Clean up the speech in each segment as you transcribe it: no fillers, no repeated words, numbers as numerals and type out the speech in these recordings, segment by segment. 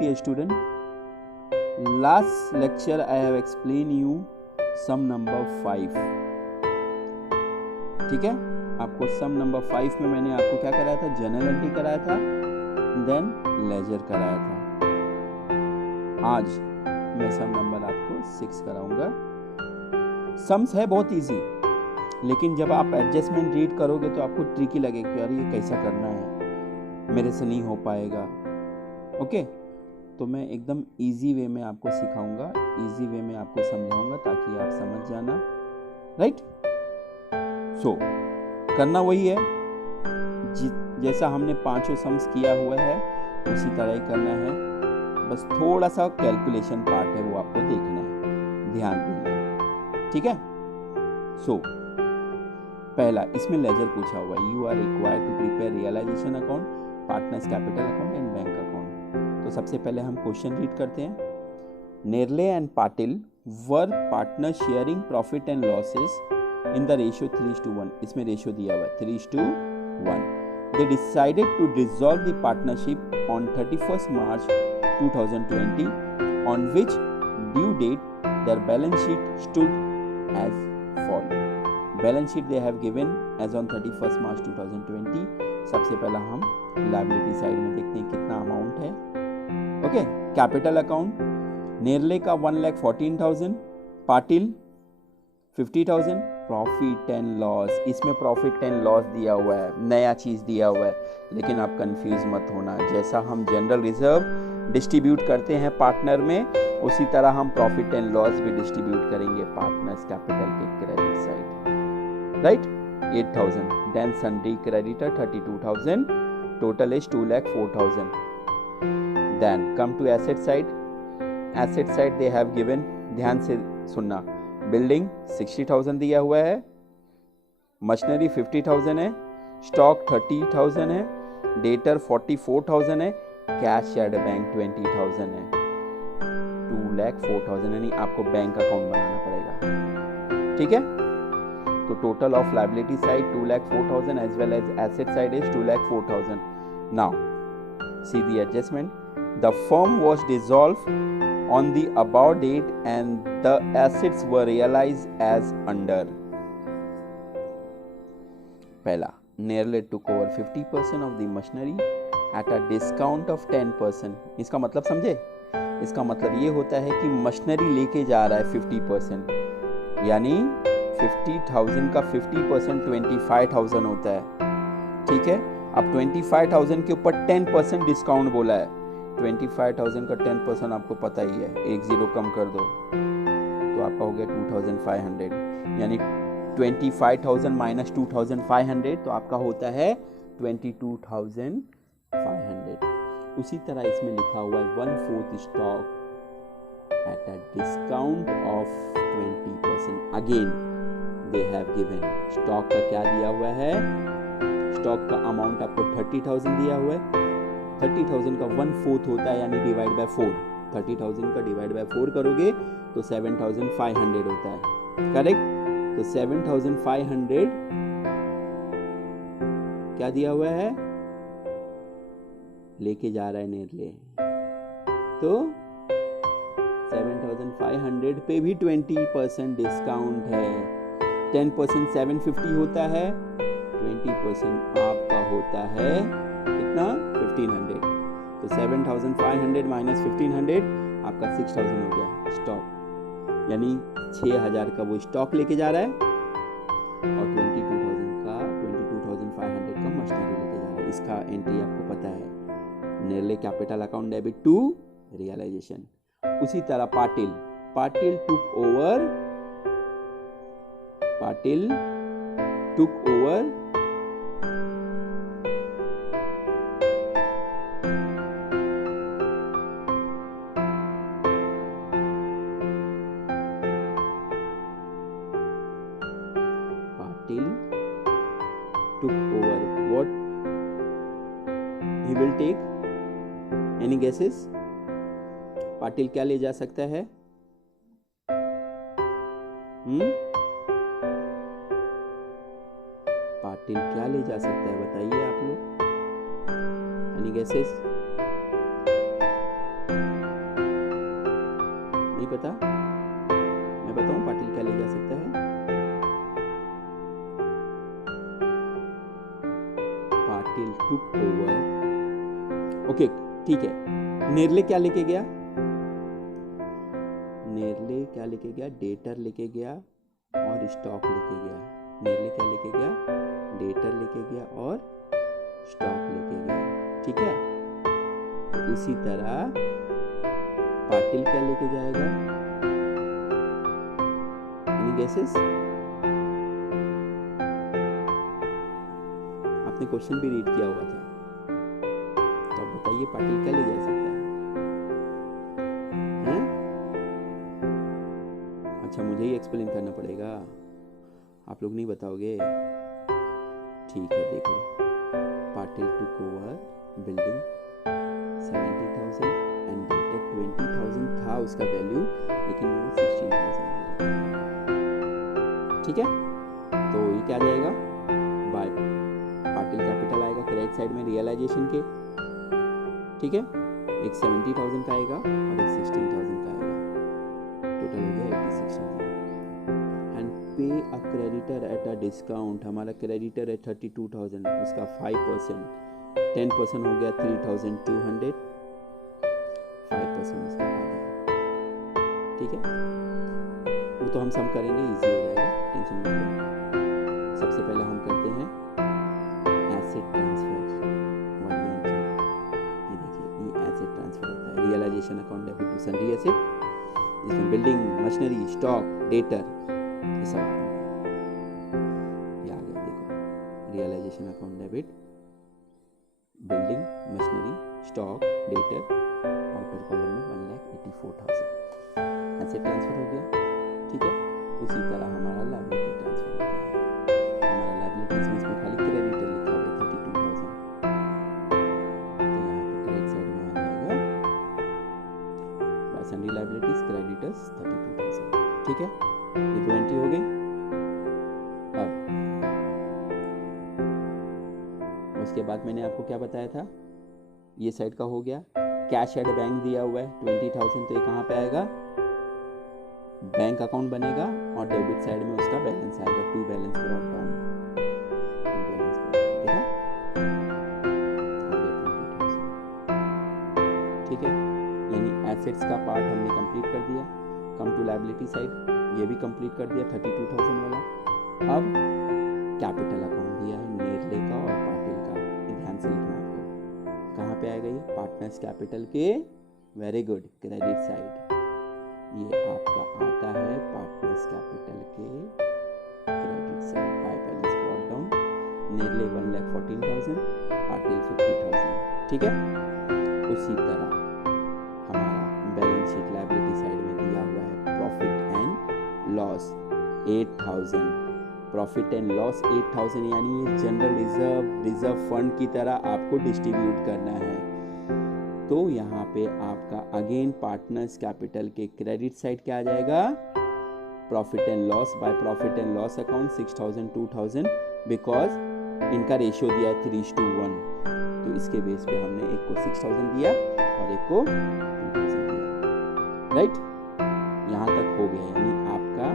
dear student, last lecture I have explained you sum number 5. ठीक है, आपको सम number 5 में मैंने आपको क्या कराया था, जर्नल एंट्री कराया था, देन लेजर कराया था. आज मैं सम नंबर आपको 6 कराऊंगा. सम्स है बहुत इजी, लेकिन जब आप एडजस्टमेंट रीड करोगे तो आपको ट्रिकी लगेगा कि यार ये कैसा करना है, मेरे से नहीं हो पाएगा. ओके, तो मैं एकदम इजी वे में आपको सिखाऊंगा, इजी वे में आपको समझाऊंगा ताकि आप समझ जाना. राइट? सो करना वही है जैसा हमने 5 सम्स किया हुआ है, उसी तरह ही करना है. बस थोड़ा सा कैलकुलेशन पार्ट है, वो आपको देखना है, ध्यान देना है. ठीक है? सो पहला इसमें लेजर पूछा हुआ है. You are required to prepare realisation account, partners capital account and bank account. तो सबसे पहले हम क्वेश्चन रीड करते हैं. Nerle and Patil were partner sharing profit and losses in the ratio 3:1. इसमें रेशियो दिया हुआ है 3:1. They decided to dissolve the partnership on 31st March 2020, on which due date their balance sheet stood as follows. Balance sheet they have given as on 31st March 2020. सबसे पहला हम liability side में देखते हैं कितना अमाउंट है. Okay, capital account नेरले का 1,14,000, Patil 50,000. Profit and loss, इसमें प्रॉफिट एंड लॉस दिया हुआ है, नया चीज दिया हुआ है, लेकिन आप कंफ्यूज मत होना. जैसा हम जनरल रिजर्व डिस्ट्रीब्यूट करते हैं पार्टनर में, उसी तरह हम प्रॉफिट एंड लॉस भी डिस्ट्रीब्यूट करेंगे पार्टनर्स कैपिटल के credit side. Right? 8,000. Then sundry creditor 32,000. Total is 2,04,000. Then come to asset side. Asset side they have given, ध्यान से सुनना, बिल्डिंग 60,000 दिया हुआ है, मशीनरी 50,000 है, स्टॉक 30,000 है, डेटर 44,000 है, कैश एट बैंक 20,000 है. 2,04,000 यानी आपको बैंक अकाउंट बनाना पड़ेगा. ठीक है? तो total of liability side 2,04,000 as well as asset side is 2,04,000. Now see the adjustment. The firm was dissolved on the above date and the assets were realised as under. पहला, Nerle took over 50% of the machinery at a discount of 10%. इसका मतलब समझे? इसका मतलब ये होता है कि मशीनरी लेके जा रहा है 50%, यानी 50,000 का 50% 25,000 होता है. ठीक है? अब 25,000 के ऊपर 10% डिस्काउंट बोला है. 25,000 का 10% आपको पता ही है, एक जीरो कम कर दो तो आपका हो गया 2,500, यानी 25,000 माइनस 2,500 तो आपका होता है 22,500. उसी तरह इसमें लिखा हुआ है 1/4 stock at a discount of 20%. Again they have given stock का क्या दिया हुआ है, स्टॉक का अमाउंट आपको 30,000 दिया हुआ है. 30,000 का 1/4 होता है, यानी डिवाइड बाय 4. 30,000 का डिवाइड बाय 4 करोगे तो 7,500 होता है. करेक्ट? तो 7,500 क्या दिया हुआ है, लेके जा रहा है नेरले. तो 7,500 पे भी 20% डिस्काउंट है. 10% 750 होता है, 20% आपका होता है कितना, 1,500. तो 7,500 माइनस 1,500 आपका 6,000 हो गया स्टॉक, यानी 6,000 का वो स्टॉक लेके जा रहा है और 22,500 का मशीनरी लेके जा रहा है. इसका एंट्री आपको पता है, Nerle capital account debit to realisation. उसी तरह Patil took over what he will take. Any guesses? Patil क्या ले जा सकता है? पाटिल क्या ले जा सकता है बताइए आप लोग. Any guesses? बता, मैं बताऊं पाटिल क्या ले जा सकता है? पाटिल टुक ओवर, ओके ठीक है। नेरले क्या लेके गया? नेरले क्या लेके गया? डेटर लेके गया और स्टॉक लेके गया। नेरले क्या लेके गया? डेटर लेके गया और स्टॉक लेके गया, ठीक है। तो उसी तरह पाटिल क्या लेके जाएगा? Any guesses? आपने क्वेश्चन भी रीड किया हुआ था, तो अब बताइए पाटिल क्या ले जा सकता है? हैं? अच्छा, मुझे ही एक्सप्लेन करना पड़ेगा, आप लोग नहीं बताओगे? ठीक है, देखो Patil took over building 70,000 and debtor 20,000 था उसका वैल्यू, लेकिन वो 16,000 ठीक है। तो ये क्या आ जाएगा? बाय पाटिल कैपिटल आएगा क्रेडिट साइड में रियलाइजेशन के, ठीक है। एक 70,000 का आएगा और एक 16,000 का आएगा, टोटल हो गया 86,000। एंड पे a creditor eight a discount, हमारा क्रेडिटर है 32,000, उसका 5% 10% हो गया 3,200, 5% उसका आधा, ठीक है। वो तो हम सम करेंगे, इजी हो जाएगा, टेंशन मत लो। सबसे पहले हम करते हैं एसेट ट्रांसफर, ये देखिए ये एसेट ट्रांसफर होता है, realisation account debit to sundry asset, जिसमें बिल्डिंग, मशीनरी, स्टॉक, डेटर ये सब ये आ गया। देखो realisation account debit, building, machinery, stock, debtor, outer column में 1,84,000 एसेट ट्रांसफर हो गया, ठीक है। उसी तरह हमारा लायबिलिटी ट्रांसफर होता है। हमारा लायबिलिटीज में इसमें खाली क्रेडिटर लिखा हुआ है 32,000, तो यहाँ पे क्रेडिट साइड में आ जाएगा बाय सन्ड्री लायबिलिटीज क्रेडिटर्स 32,000, ठीक है। ये तो एंट्री हो गई। अब उसके बाद मैंने आपको क्या बताया था, ये साइड का हो गया। कैश एट बैंक दिया हुआ है 20,000, तो ये कहाँ पे आएगा? बैंक अकाउंट बनेगा और डेबिट साइड में उसका बैलेंस आएगा, टू बैलेंस ब्रॉट डाउन, देखा हो गया 20,000, ठीक है। यानी एसेट्स का पार्ट हमने कंप्लीट कर दिया। कम टू लायबिलिटी साइड, ये भी कंप्लीट कर दिया 32,000 वाला। अब कैपिटल अकाउंट दिया है नेरले का और पाटिल का, ध्यान से लिखना आपको। कहाँ पे आएगा ये? पार्टनर्स कैपिटल के, वेरी गुड, क्रेडिट साइड। ये आपका आता है पार्टनर्स कैपिटल के credit side by balance brought down, Nerle 1,14,000, Patil 50,000, ठीक है। उसी तरह हमारा बैलेंस शीट लायबिलिटी साइड में दिया हुआ है profit and loss 8,000, profit and loss 8,000, यानी ये जनरल रिजर्व फंड की तरह आपको डिस्ट्रीब्यूट करना है। तो यहाँ पे आपका अगेन पार्टनर्स कैपिटल के क्रेडिट साइड क्या आ जाएगा? Profit and loss by profit and loss account 6,000 2,000, because इनका रेशियो दिया है 3:1, तो इसके बेस पे हमने एक को 6,000 दिया और एक को 2,000 दिया, राइट। यहाँ तक हो गया, यानी आपका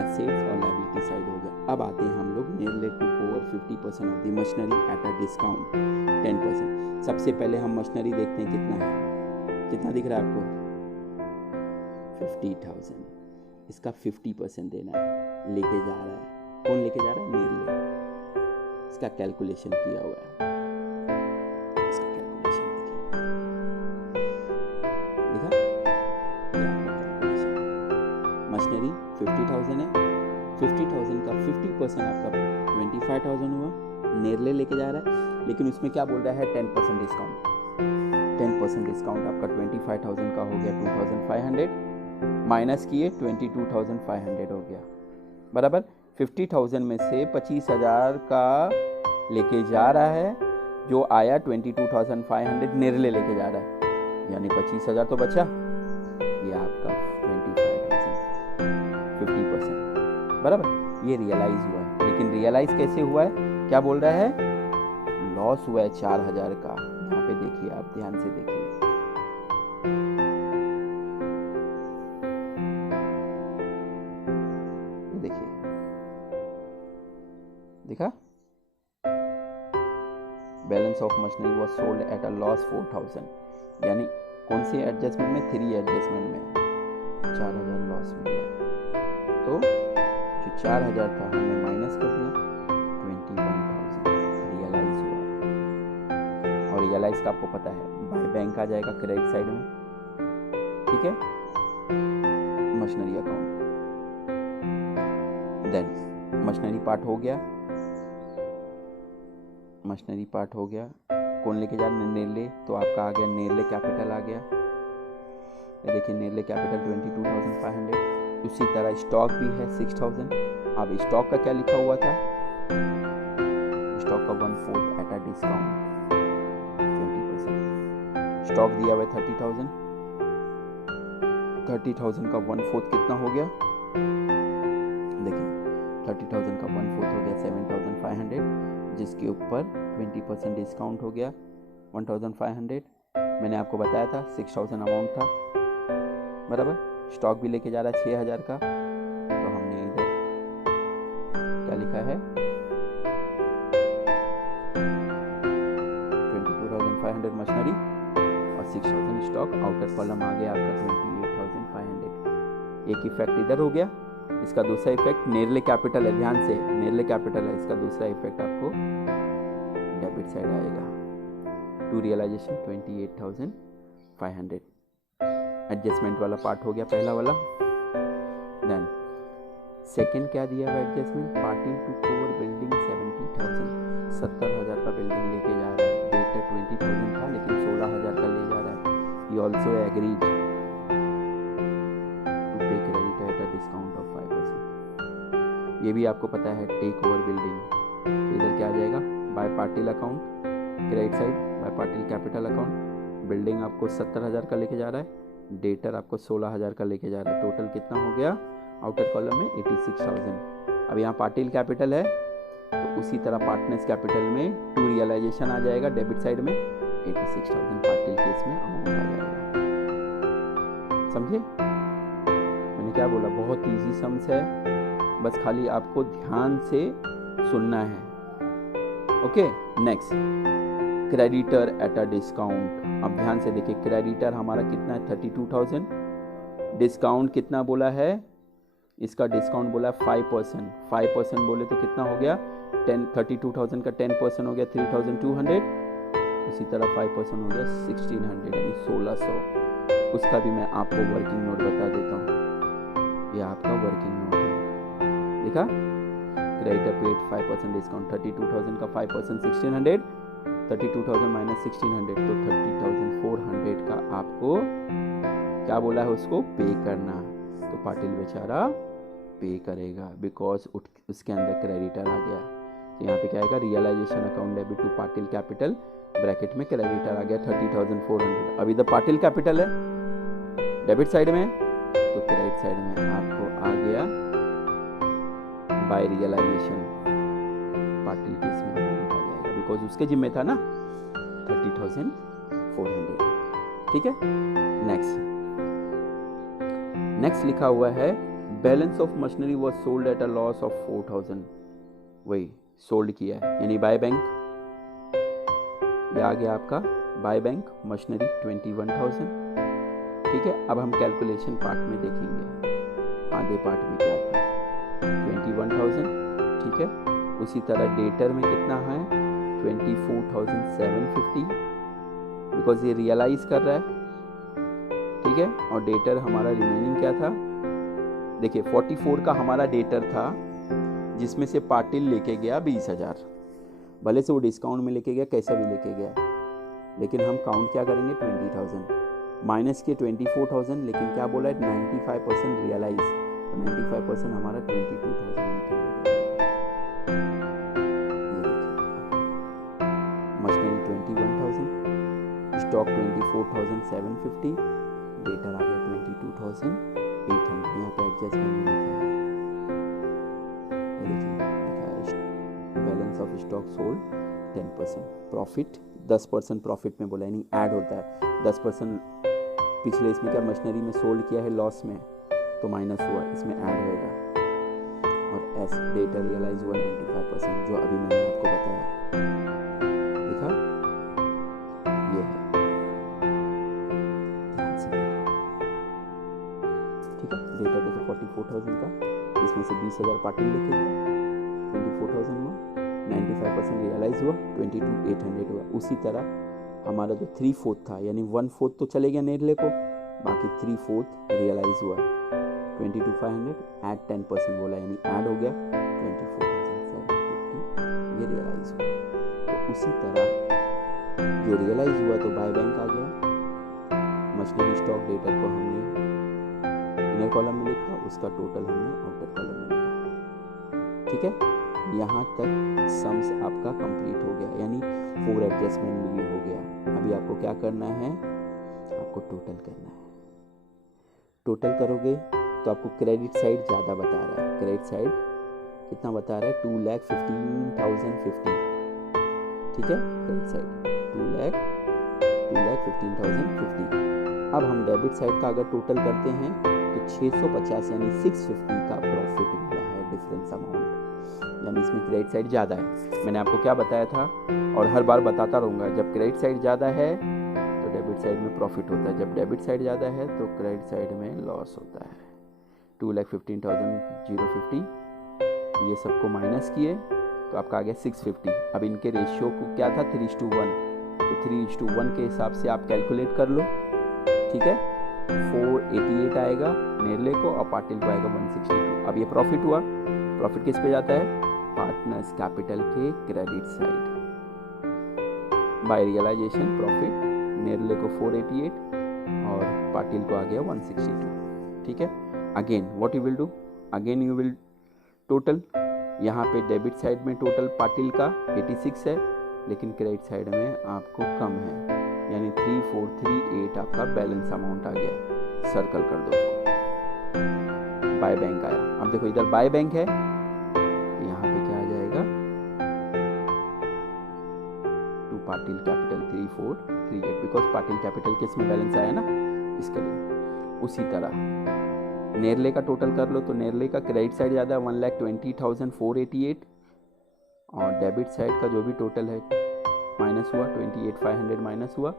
एसेट्स और लायबिलिटी साइड हो गया। अब आते हैं हम लोग Nerle took over 50% of the machinery at a discount 10%। सबसे पहले हम मशीनरी देखते हैं कितना है, कितना दिख रहा है आपको? 50,000, इसका 50% देना है, लेके जा रहा है, कौन लेके जा रहा है? नेरले। इसका कैलकुलेशन किया हुआ है, इसका कैलकुलेशन देखिए, देखा कैलकुलेशन। मशीनरी 50,000 है, 50,000 का 50% आपका 25,000 हुआ, नेरले लेके जा रहा है, लेकिन उसमें क्या बोल रहा है? 10% डिस्काउंट। 10% डिस्काउंट आपका 25,000 का हो गया 2,500, माइनस किए 22,500 हो गया, बराबर। 50,000 में से 25,000 का लेके जा रहा है, जो आया 22,500 नेरले लेके जा रहा है, यानी 25,000 तो बचा, ये आपका 25,000 50%, बराबर। ये रियलाइज हुआ है, लेकिन रियलाइज कैसे हुआ है? क्या बोल रहा है? लॉस हुआ है 4,000 का। यहाँ पे देखिए, आप ध्यान से देखिए, balance of machinery was sold at a loss 4000, यानी कौन से एडजस्टमेंट में, 3 एडजस्टमेंट में 4000 लॉस में गया। तो जो 4000 था हमने माइनस कर दिया, 21,000 रियलाइज हुआ। और रियलाइज का आपको पता है बाय बैंक आ जाएगा क्रेडिट साइड में, ठीक है, machinery account. Then machinery part हो गया, मशीनरी पार्ट हो गया। कौन लेके जा, नेरले, तो आपका आ गया नेरले कैपिटल आ गया। ये देखिए नेरले कैपिटल 22,500। उसी तरह स्टॉक भी है 6,000। अब स्टॉक का क्या लिखा हुआ था, स्टॉक का 1/4 एट अ डिस्काउंट 20%। स्टॉक दिया हुआ 30,000, 30,000 का 1/4 कितना हो गया, देखिए 30,000 का 1/4 हो गया 7,500, जिसके ऊपर 20% डिस्काउंट हो गया 1,500। मैंने आपको बताया था 6,000 अमाउंट था, बराबर। स्टॉक भी लेके जा रहा है 6,000 का, तो हमने इधर क्या लिखा है 22,500 मशीनरी और 6,000 स्टॉक। आउटर कॉलम आ गया आपका 28,500। एक इफेक्ट इधर हो गया। इसका दूसरा इफेक्ट नेरले कैपिटल है, ध्यान से नेरले कैपिटल है, इसका दूसरा इफेक्ट आपको डेबिट साइड आएगा। To realisation 28,500। एडजस्टमेंट वाला पार्ट हो गया पहला वाला। देन सेकंड क्या दिया हुआ adjustment, party to over building 70,000, 70,000 का बिल्डिंग लेके जा रहा है। डेटर 20,000 था लेकिन 16,000 का ले जा रहा है। ही ऑल्सो एग्रीड टू पे credit at a discount of 5%। ये भी आपको पता है टेक ओवर बिल्डिंग, तो इधर क्या आ जाएगा, by Patil account credit side, by Patil capital account. Building आपको 70,000 का लेके जा रहा है, डेटर आपको 16,000 का लेके जा रहा है। टोटल कितना हो गया आउटर कॉलम में 86,000। अब यहाँ पार्टिल कैपिटल है तो उसी तरह पार्टनर्स कैपिटल में टू रियलाइजेशन आ जाएगा डेबिट साइड में, 86,000 पार्टिल केस में अमाउंट आ जाएगा। समझे मैंने क्या बोला, बहुत इजी सम्स है, बस खाली आपको ध्यान से सुनना है। Okay, next creditor eight a discount. अब ध्यान से देखिए, क्रेडिटर हमारा कितना है 32,000, डिस्काउंट कितना बोला है, इसका डिस्काउंट बोला 5%, 5% बोले तो कितना हो गया 32,000 का 10% हो गया 3,200, उसी तरह 5% हो गया 1,600 यानी 1,600। उसका भी मैं आपको वर्किंग नोट बता देता हूँ, ये आपका वर्किंग नोट है, देखा, क्रेडिटर पेड 5% डिस्काउंट, 32,000 का 5% 1,600, 32,000 माइनस 1,600 तो 30,400 का आपको क्या बोला है उसको पे करना। तो पाटिल बेचारा पे करेगा बिकॉज उसके अंदर क्रेडिटर आ गया। तो यहाँ पे क्या आएगा, realisation account debit to Patil capital, bracket में क्रेडिटर आ गया 30,400। अभी तो पाटिल कैपिटल है डेबिट साइड में, तो क्रेडिट साइड में आपको आ गया बाय रियलाइजेशन, पाटिल केस में अमाउंट आ जाएगा बिकॉज उसके जिम्मे था ना 30,400। ठीक है, नेक्स्ट लिखा हुआ है balance of machinery was sold at a loss of 4,000, वही सोल्ड किया है यानी बाय बैंक। ये आ गया आपका बाय बैंक मशीनरी 21,000। ठीक है, अब हम कैलकुलेशन पार्ट में देखेंगे, आधे पार्ट में क्या था 21,000। ठीक है, उसी तरह डेटर में कितना है 24,750 बिकॉज ये रियलाइज कर रहा है। ठीक है, और डेटर हमारा रिमेनिंग क्या था, देखिए 44 का हमारा डेटर था जिसमें से पाटिल लेके गया 20,000, भले से वो डिस्काउंट में लेके गया कैसा भी लेके गया, लेकिन हम काउंट क्या करेंगे 20,000 माइनस के 24,000, लेकिन क्या बोला है 95% रियलाइज, तो 95% हमारा 22,800। मशीनरी 21,000, स्टॉक 24,750, डेटर आ गया 22,800। यहाँ पे एडजस्टमेंट में लिखा है, ये देखिए लिखा है balance of stock sold 10%, profit 10% profit में बोला यानी ऐड होता है 10%। पिछले इसमें क्या मशीनरी में सोल्ड किया है लॉस में तो माइनस हुआ, इसमें ऐड होएगा। और एस डेटर रियलाइज हुआ 95% जो अभी मैंने आपको बताया, देखा 44,000 का, इसमें से 20,000 पाटिल लेके गया, 24,000 हुआ, 95% रियलाइज हुआ, 22,800 हुआ। उसी तरह हमारा जो 3/4 था, यानी 1/4 तो चले गया नेरले को, बाकी 3/4 रियलाइज हुआ, 22,500 ऐड 10% बोला, यानी ऐड हो गया 24,750, ये रियलाइज हुआ। तो उसी तरह जो रियलाइज हुआ तो बाय बैंक आ गया, मशीनरी स्टॉक डेटर को हमने इनर कॉलम में लिखा, उसका टोटल हमने आउटर कॉलम में लिखा। ठीक है, यहाँ तक सम्स आपका कंप्लीट हो गया, यानी 4 एडजस्टमेंट भी हो गया। अभी आपको क्या करना है, आपको टोटल करना है। टोटल करोगे तो आपको क्रेडिट साइड ज़्यादा बता रहा है, क्रेडिट साइड कितना बता रहा है, 2,15,050। ठीक है, क्रेडिट साइड 2,15,050। अब हम डेबिट साइड का अगर टोटल करते हैं तो 650 यानी 650 का प्रॉफिट मिला है, डिफरेंस अमाउंट, यानी इसमें क्रेडिट साइड ज़्यादा है। मैंने आपको क्या बताया था और हर बार बताता रहूँगा, जब क्रेडिट साइड ज़्यादा है तो डेबिट साइड में प्रॉफिट होता है, जब डेबिट साइड ज़्यादा है तो क्रेडिट साइड में लॉस होता है। 2,15,050, ये सबको माइनस किए तो आपका आ गया 650। अब इनके रेशियो को क्या था, 3:1, तो 3:1 के हिसाब से आप कैलकुलेट कर लो। ठीक है, 488 आएगा नेरले को और पाटिल को आएगा 162। अब ये प्रॉफिट हुआ, प्रॉफिट किस पे जाता है, पार्टनर्स कैपिटल के credit side. By realisation profit Nerle को 488 और पाटिल को आ गया 162। ठीक है, again what you will do, again you will total. यहाँ पे डेबिट साइड में टोटल पाटिल का 86 है, लेकिन क्रेडिट साइड में आपको कम है, यानी 3,438 आपका बैलेंस अमाउंट आ गया। सर्कल कर दो उसको, बाय बैंक आया। अब देखो इधर बाय बैंक है, तो यहाँ पे क्या आ जाएगा, to Patil capital 3,438, because Patil capital के इसमें बैलेंस आया ना, इसके लिए। उसी तरह नेरले का टोटल कर लो तो नेरले का क्रेडिट साइड ज़्यादा है, 1,20,488, और डेबिट साइड का जो भी टोटल है माइनस हुआ, 28,500 माइनस हुआ,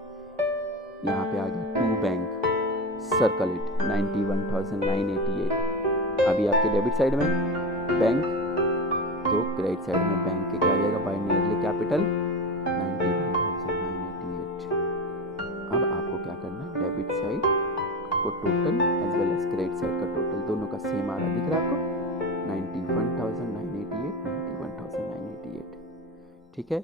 यहाँ पे आ गया टू बैंक, सर्कल इट, 91,988। अभी आपके डेबिट साइड में बैंक, तो क्रेडिट साइड में बैंक के क्या आ जाएगा, बाय नेरले कैपिटल 91,988। अब आपको क्या करना है, डेबिट साइड को total as well as credit side का टोटल दोनों का सेम आ रहा है, दिख रहा है आपको, 91,988, 91,988। ठीक है,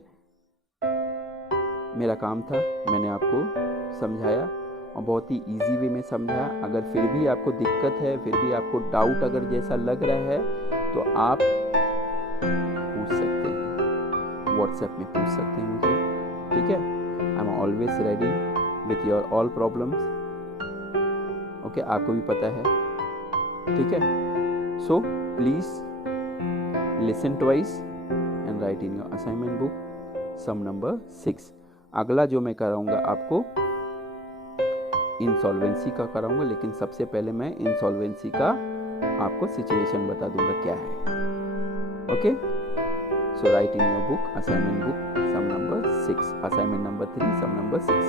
मेरा काम था, मैंने आपको समझाया और बहुत ही इजी वे में समझाया। अगर फिर भी आपको दिक्कत है, फिर भी आपको डाउट अगर जैसा लग रहा है तो आप पूछ सकते हैं, व्हाट्सएप में पूछ सकते हैं मुझे। ठीक है, I am always ready with your all problems. Okay, आपको भी पता है। ठीक है, so please listen twice and write in your assignment book sum number 6। अगला जो मैं कराऊंगा आपको इंसॉल्वेंसी का कराऊंगा, लेकिन सबसे पहले मैं इंसॉल्वेंसी का आपको सिचुएशन बता दूंगा क्या है। Okay, so write in your book, assignment book sum number 6, assignment number 3 sum number 6।